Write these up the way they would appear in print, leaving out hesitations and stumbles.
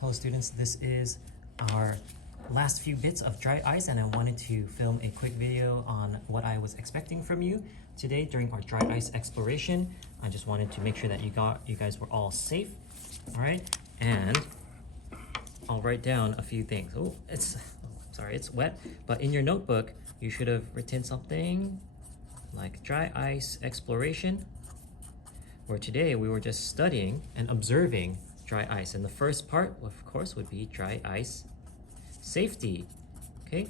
Hello students, this is our last few bits of dry ice and I wanted to film a quick video on what I was expecting from you today during our dry ice exploration. I just wanted to make sure that you guys were all safe. All right, and I'll write down a few things. Sorry, it's wet, but in your notebook you should have written something like dry ice exploration, where today we were just studying and observing dry ice. And the first part, of course, would be dry ice safety. Okay,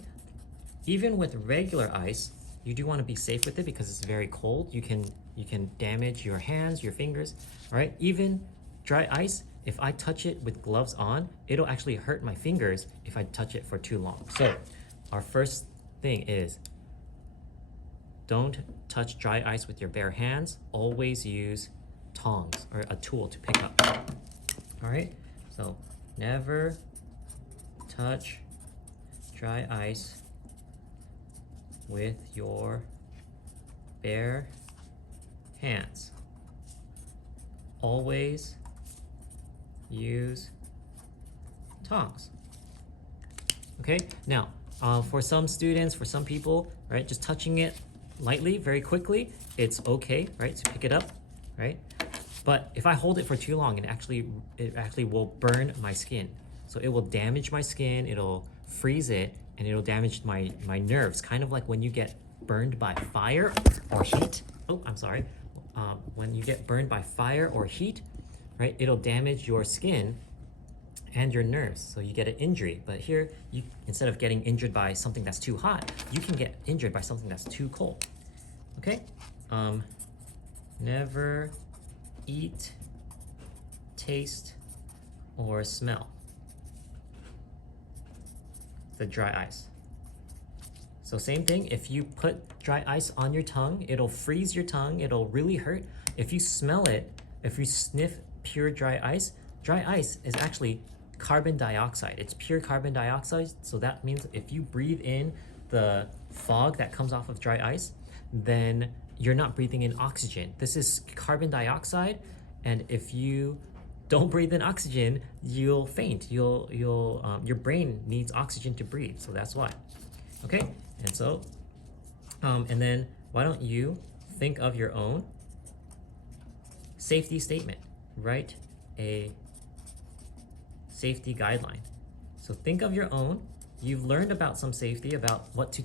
even with regular ice, you do want to be safe with it because it's very cold. You can damage your hands, your fingers. All right, even dry ice, if I touch it with gloves on, it'll actually hurt my fingers if I touch it for too long. So our first thing is, don't touch dry ice with your bare hands. Always use tongs or a tool to pick up. All right, so never touch dry ice with your bare hands. Always use tongs. Okay, now for some students, for some people, right, just touching it lightly, very quickly, it's okay, right, to pick it up, right? But if I hold it for too long, it actually will burn my skin. So it will damage my skin, it'll freeze it, and it'll damage my nerves, kind of like when you get burned by fire or heat. Oh, I'm sorry. When you get burned by fire or heat, right, it'll damage your skin and your nerves, so you get an injury. But here, instead of getting injured by something that's too hot, you can get injured by something that's too cold. Okay? Never eat, taste, or smell the dry ice. So same thing, if you put dry ice on your tongue, it'll freeze your tongue, it'll really hurt. If you smell it, if you sniff pure dry ice is actually carbon dioxide. It's pure carbon dioxide, so that means if you breathe in the fog that comes off of dry ice, then you're not breathing in oxygen. This is carbon dioxide, and if you don't breathe in oxygen, you'll faint. Your brain needs oxygen to breathe, so that's why. Okay, and so, and then why don't you think of your own safety statement? Write a safety guideline. So think of your own. You've learned about some safety, about what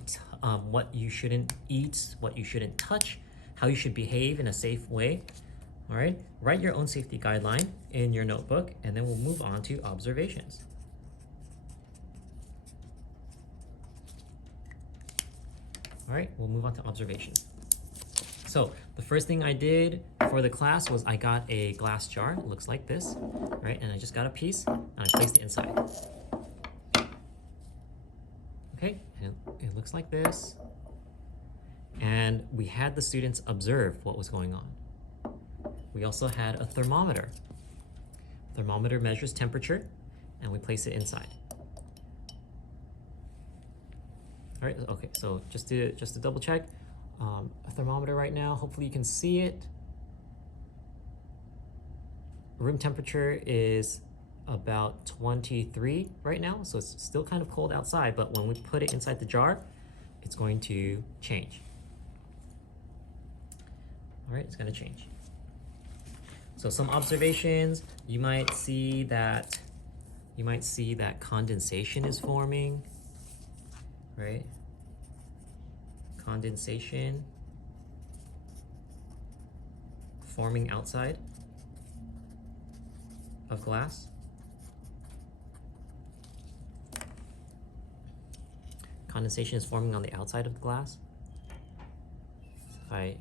you shouldn't eat, what you shouldn't touch, how you should behave in a safe way. All right, write your own safety guideline in your notebook, and then we'll move on to observations. All right, we'll move on to observations. So the first thing I did for the class was I got a glass jar. It looks like this, right? And I just got a piece and I placed it inside. Okay, and it looks like this. And we had the students observe what was going on. We also had a thermometer. Thermometer measures temperature, and we place it inside. All right, okay, so just to double check, a thermometer right now, hopefully you can see it. Room temperature is about 23 right now, so it's still kind of cold outside, but when we put it inside the jar, it's going to change. All right, it's gonna change. So some observations, you might see that condensation is forming, right? Condensation forming outside of glass. Condensation is forming on the outside of the glass. If I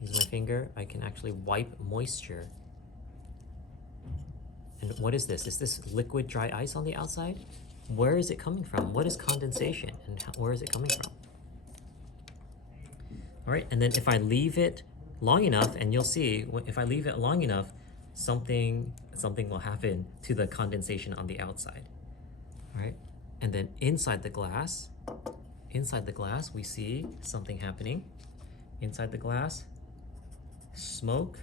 use my finger, I can actually wipe moisture. And what is this? Is this liquid dry ice on the outside? Where is it coming from? What is condensation, and where is it coming from? All right, and then if I leave it long enough, and you'll see, if I leave it long enough, something will happen to the condensation on the outside. All right, and then inside the glass, we see something happening. Inside the glass, smoke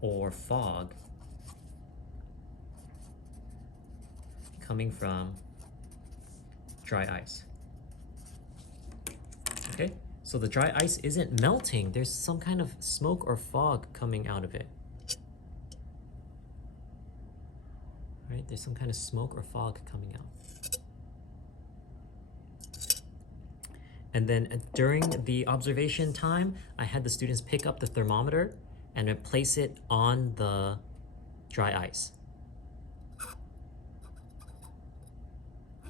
or fog coming from dry ice. Okay, so the dry ice isn't melting. There's some kind of smoke or fog coming out of it. Right, there's some kind of smoke or fog coming out. And then during the observation time, I had the students pick up the thermometer and then place it on the dry ice.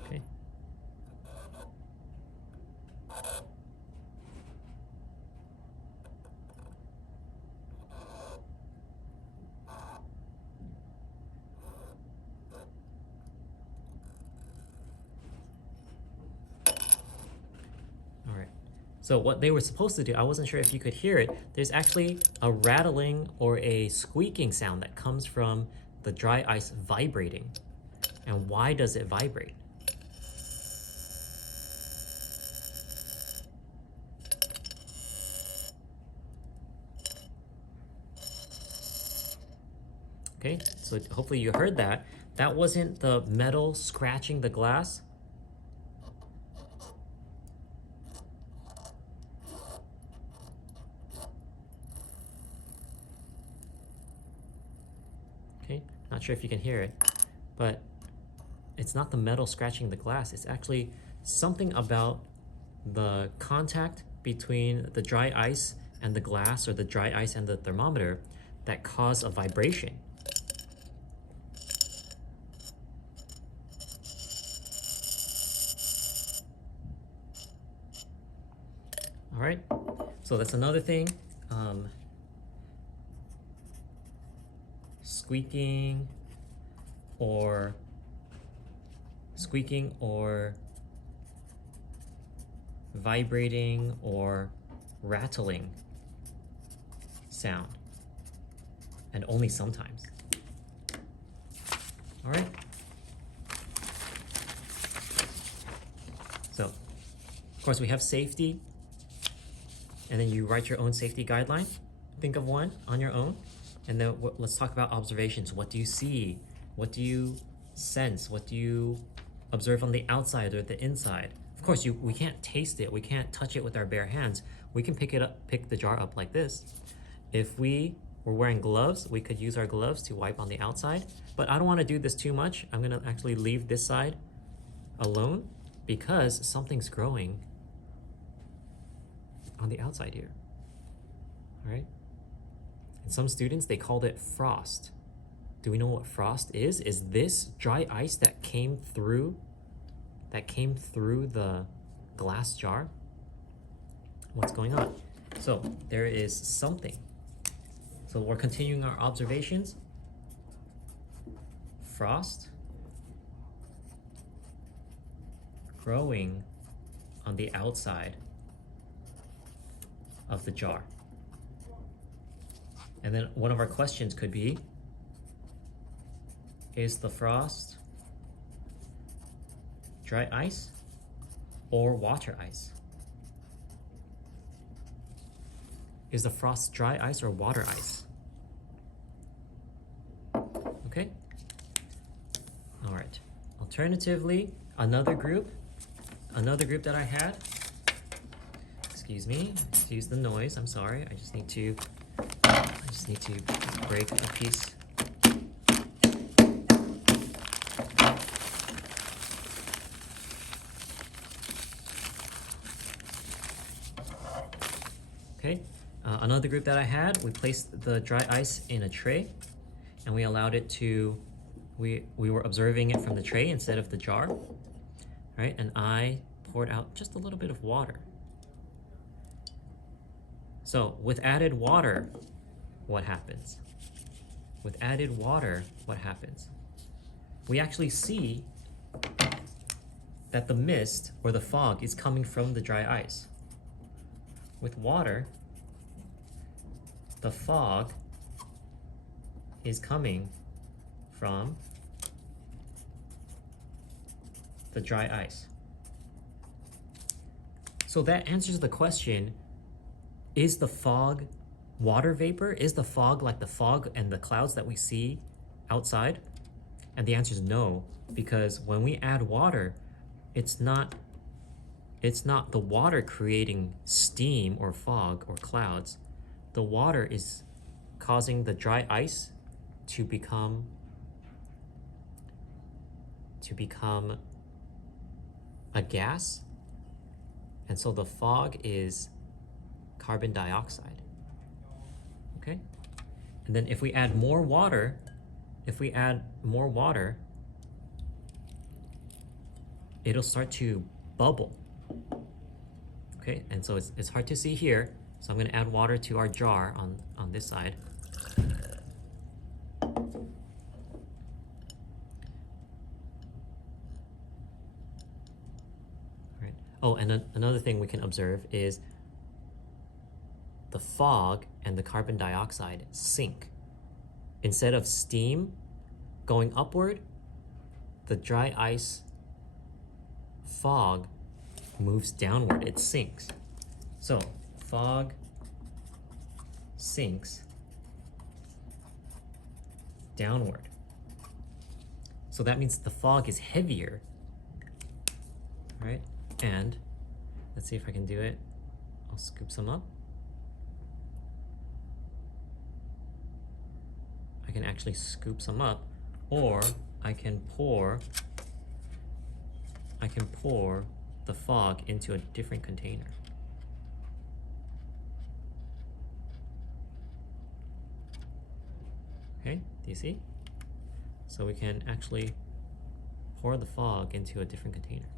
Okay. All right. So what they were supposed to do, I wasn't sure if you could hear it, there's actually a rattling or a squeaking sound that comes from the dry ice vibrating. And why does it vibrate? Okay, so hopefully you heard that. That wasn't the metal scratching the glass. Okay, not sure if you can hear it, but it's not the metal scratching the glass. It's actually something about the contact between the dry ice and the glass, or the dry ice and the thermometer, that cause a vibration. All right, so that's another thing. Squeaking or vibrating or rattling sound, and only sometimes. All right. So, of course, we have safety, and then you write your own safety guideline. Think of one on your own, and then let's talk about observations. What do you see? What do you sense? What do you observe on the outside or the inside? Of course, we can't taste it. We can't touch it with our bare hands. We can pick the jar up like this. If we were wearing gloves, we could use our gloves to wipe on the outside, but I don't want to do this too much. I'm gonna actually leave this side alone because something's growing on the outside here. All right. And some students, they called it frost. Do we know what frost is? Is this dry ice that came through the glass jar? What's going on? So there is something. So we're continuing our observations. Frost growing on the outside of the jar. And then one of our questions could be, is the frost dry ice or water ice? Is the frost dry ice or water ice? Okay. All right. Alternatively, another group that I had, excuse me, excuse the noise, I'm sorry. I just need to break a piece. Okay, another group that I had, we placed the dry ice in a tray, and we allowed it to, we were observing it from the tray instead of the jar, right? And I poured out just a little bit of water. So with added water, what happens? With added water, what happens? We actually see that the mist or the fog is coming from the dry ice. With water, the fog is coming from the dry ice. So that answers the question, is the fog water vapor? Is the fog like the fog and the clouds that we see outside? And the answer is no, because when we add water, it's not the water creating steam or fog or clouds. The water is causing the dry ice to become a gas, and so the fog is carbon dioxide. Okay? And then if we add more water, it'll start to bubble. Okay, and so it's hard to see here, so I'm going to add water to our jar on this side. Right. Oh, and another thing we can observe is the fog and the carbon dioxide sink. Instead of steam going upward, the dry ice fog moves downward, it sinks. So fog sinks downward. So that means the fog is heavier, right? And let's see if I can do it. I'll scoop some up. I can actually scoop some up, or I can pour the fog into a different container. Okay, do you see? So we can actually pour the fog into a different container.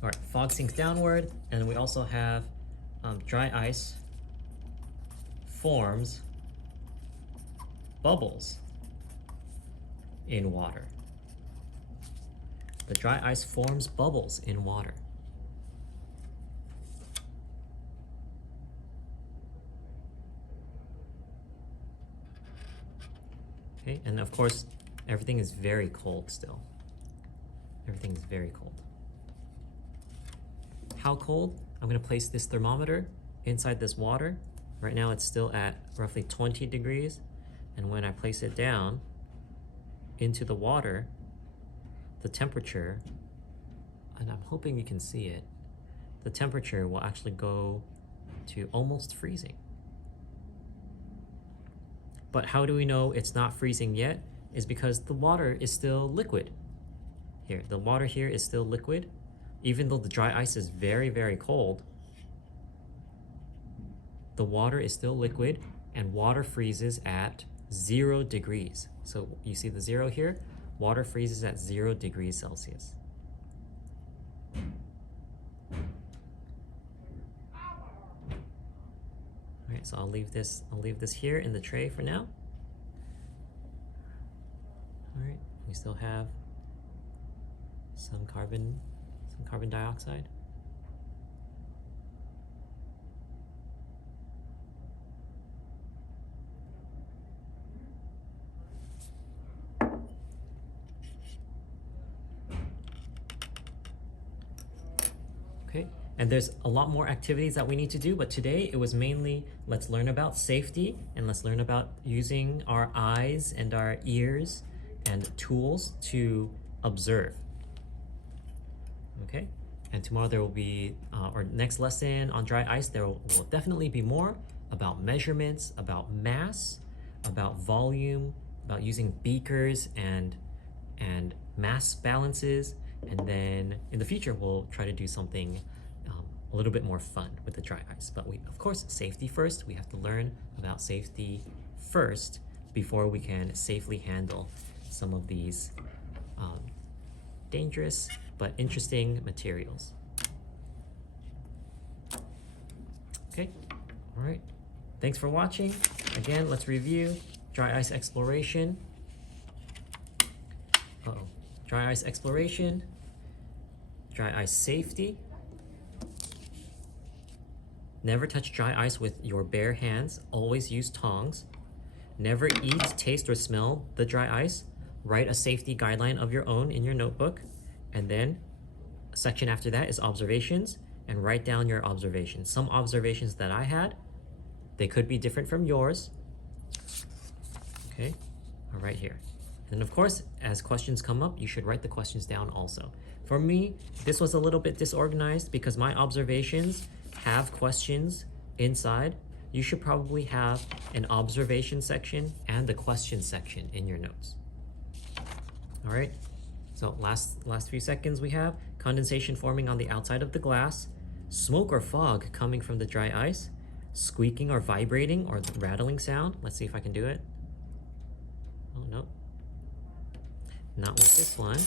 All right, fog sinks downward, and we also have dry ice forms bubbles in water. The dry ice forms bubbles in water. Okay, and of course, everything is very cold still. Everything is very cold. How cold? I'm going to place this thermometer inside this water. Right now it's still at roughly 20 degrees. And when I place it down into the water, the temperature, and I'm hoping you can see it, the temperature will actually go to almost freezing. But how do we know it's not freezing yet? Is because the water is still liquid. Here, the water here is still liquid. Even though the dry ice is very, very cold, the water is still liquid, and water freezes at 0 degrees. So you see the 0 here? Water freezes at 0 degrees Celsius. All right, so I'll leave this here in the tray for now. All right, we still have some carbon dioxide. Okay, and there's a lot more activities that we need to do, but today it was mainly let's learn about safety and let's learn about using our eyes and our ears and tools to observe. Okay, and tomorrow there will be our next lesson on dry ice. There will definitely be more about measurements, about mass, about volume, about using beakers and mass balances. And then in the future, we'll try to do something a little bit more fun with the dry ice. But we, of course, safety first. We have to learn about safety first before we can safely handle some of these dangerous but interesting materials. Okay, all right. Thanks for watching. Again, let's review dry ice exploration. Dry ice exploration, dry ice safety. Never touch dry ice with your bare hands. Always use tongs. Never eat, taste, or smell the dry ice. Write a safety guideline of your own in your notebook. And then a section after that is observations, and write down your observations. Some observations that I had, they could be different from yours. Okay, right here. And of course, as questions come up, you should write the questions down also. For me, this was a little bit disorganized because my observations have questions inside. You should probably have an observation section and a question section in your notes. All right, so last few seconds we have condensation forming on the outside of the glass, smoke or fog coming from the dry ice, squeaking or vibrating or rattling sound. Let's see if I can do it. Oh, no. Not with this one.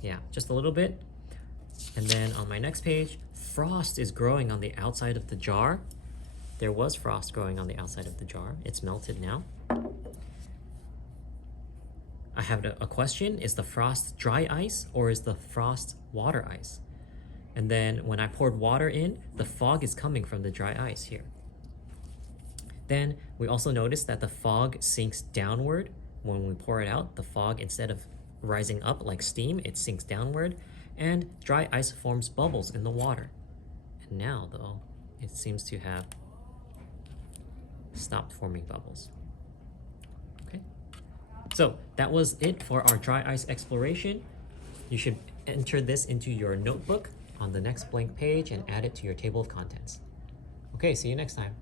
Yeah, just a little bit. And then on my next page, frost is growing on the outside of the jar. There was frost growing on the outside of the jar. It's melted now. I have a question. Is the frost dry ice or is the frost water ice? And then when I poured water in, the fog is coming from the dry ice here. Then we also noticed that the fog sinks downward. When we pour it out, the fog, instead of rising up like steam, it sinks downward, and dry ice forms bubbles in the water. And now, though, it seems to have stopped forming bubbles. Okay, so that was it for our dry ice exploration. You should enter this into your notebook on the next blank page and add it to your table of contents. Okay, see you next time.